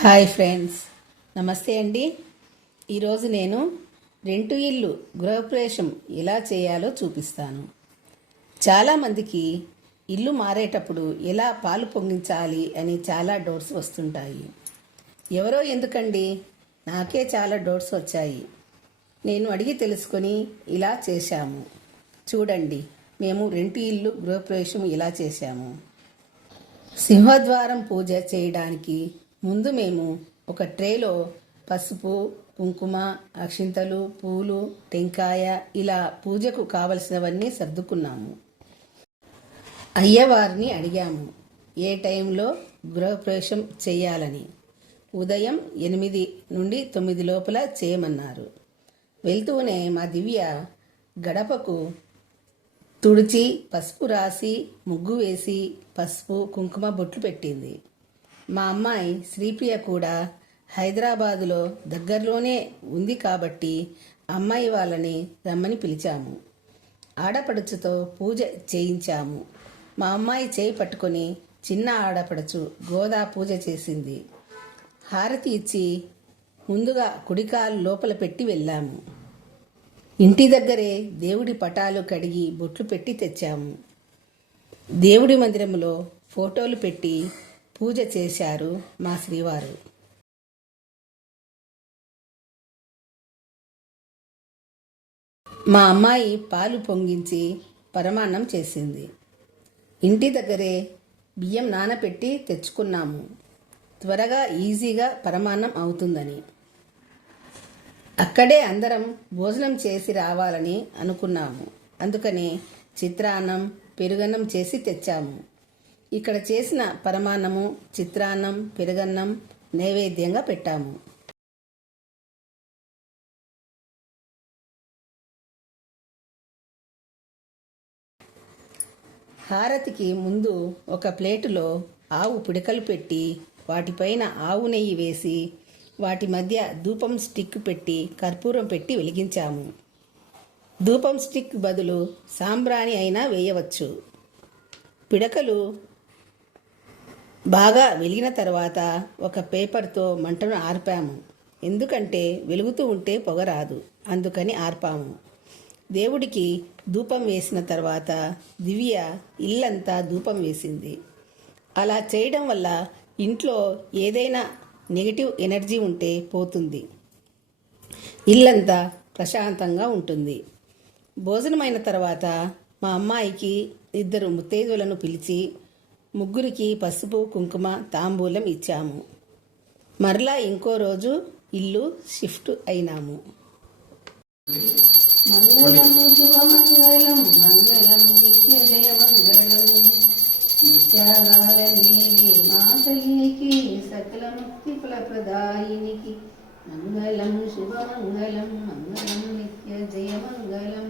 Hi friends. నమస్తే అండి. ఈరోజు నేను రెంటు ఇల్లు గృహప్రవేశం ఎలా చేయాలో చూపిస్తాను. చాలామందికి ఇల్లు మారేటప్పుడు ఎలా పాలు పొంగించాలి అని చాలా డౌట్స్ వస్తుంటాయి. ఎవరో ఎందుకండి? నాకే చాలా డౌట్స్ వచ్చాయి. నేను అడిగి తెలుసుకొని ఇలా చేశాము. చూడండి మేము రెంటు ఇల్లు గృహప్రవేశం ఇలా చేశాము. సింహద్వారం పూజ చేయడానికి ముందు మేము ఒక ట్రేలో పసుపు కుంకుమ అక్షింతలు పూలు టెంకాయ ఇలా పూజకు కావలసినవన్నీ సర్దుకున్నాము. అయ్యవారిని అడిగాము ఏ టైంలో గృహప్రవేశం చేయాలని? ఉదయం ఎనిమిది నుండి తొమ్మిది లోపల చేయమన్నారు. వెళ్తూనే మా దివ్య గడపకు తుడిచి పసుపు రాసి ముగ్గు వేసి పసుపు కుంకుమ బొట్లు పెట్టింది. మా అమ్మాయి శ్రీప్రియ కూడా హైదరాబాదులో దగ్గరలోనే ఉంది కాబట్టి అమ్మాయి వాళ్ళని రమ్మని పిలిచాము. ఆడపడుచుతో పూజ చేయించాము. మా అమ్మాయి చేయి పట్టుకొని చిన్న ఆడపడుచు గోదా పూజ చేసింది. హారతి ఇచ్చి ముందుగా కుడికాలు లోపల పెట్టి వెళ్ళాము. ఇంటి దగ్గరే దేవుడి పటాలు కడిగి బొట్లు పెట్టి తెచ్చాము. దేవుడి మందిరంలో ఫోటోలు పెట్టి పూజ చేశారు మా శ్రీవారు. మా అమ్మాయి పాలు పొంగించి పరమాన్నం చేసింది. ఇంటి దగ్గరే బియ్యం నానబెట్టి తెచ్చుకున్నాము. త్వరగా ఈజీగా పరమాన్నం అవుతుందని. అక్కడే అందరం భోజనం చేసి రావాలని అనుకున్నాము. అందుకని చిత్రాన్నం పెరుగన్నం చేసి తెచ్చాము. ఇక్కడ చేసిన పరమాన్నము చిత్రాన్నం పెరుగన్నం నైవేద్యంగా పెట్టాము. హారతికి ముందు ఒక ప్లేటులో ఆవు పిడకలు పెట్టి వాటిపైన ఆవు నెయ్యి వేసి వాటి మధ్య ధూపం స్టిక్ పెట్టి కర్పూరం పెట్టి వెలిగించాము. ధూపం స్టిక్ బదులు సాంబ్రాణి అయినా వేయవచ్చు. పిడకలు బాగా వెలిగిన తర్వాత ఒక పేపర్తో మంటను ఆర్పాము. ఎందుకంటే వెలుగుతూ ఉంటే పొగ రాదు. అందుకని ఆర్పాము. దేవుడికి ధూపం వేసిన తర్వాత దివ్య ఇల్లంతా ధూపం వేసింది. అలా చేయడం వల్ల ఇంట్లో ఏదైనా నెగిటివ్ ఎనర్జీ ఉంటే పోతుంది. ఇల్లంతా ప్రశాంతంగా ఉంటుంది. భోజనమైన తర్వాత మా అమ్మాయికి ఇద్దరు ముత్తైదువులను పిలిచి ముగ్గురికి పసుపు కుంకుమ తాంబూలం ఇచ్చాము. మరలా ఇంకో రోజు ఇల్లు షిఫ్ట్ అయినాము. మంగళం శుభమంగళం మంగళం నిత్య జయ మంగళం నిత్యాగారమేవే మా తల్లికి సకల ముక్తి ఫలప్రదాయినికి. మంగళం శుభమంగళం మంగళం నిత్య జయ మంగళం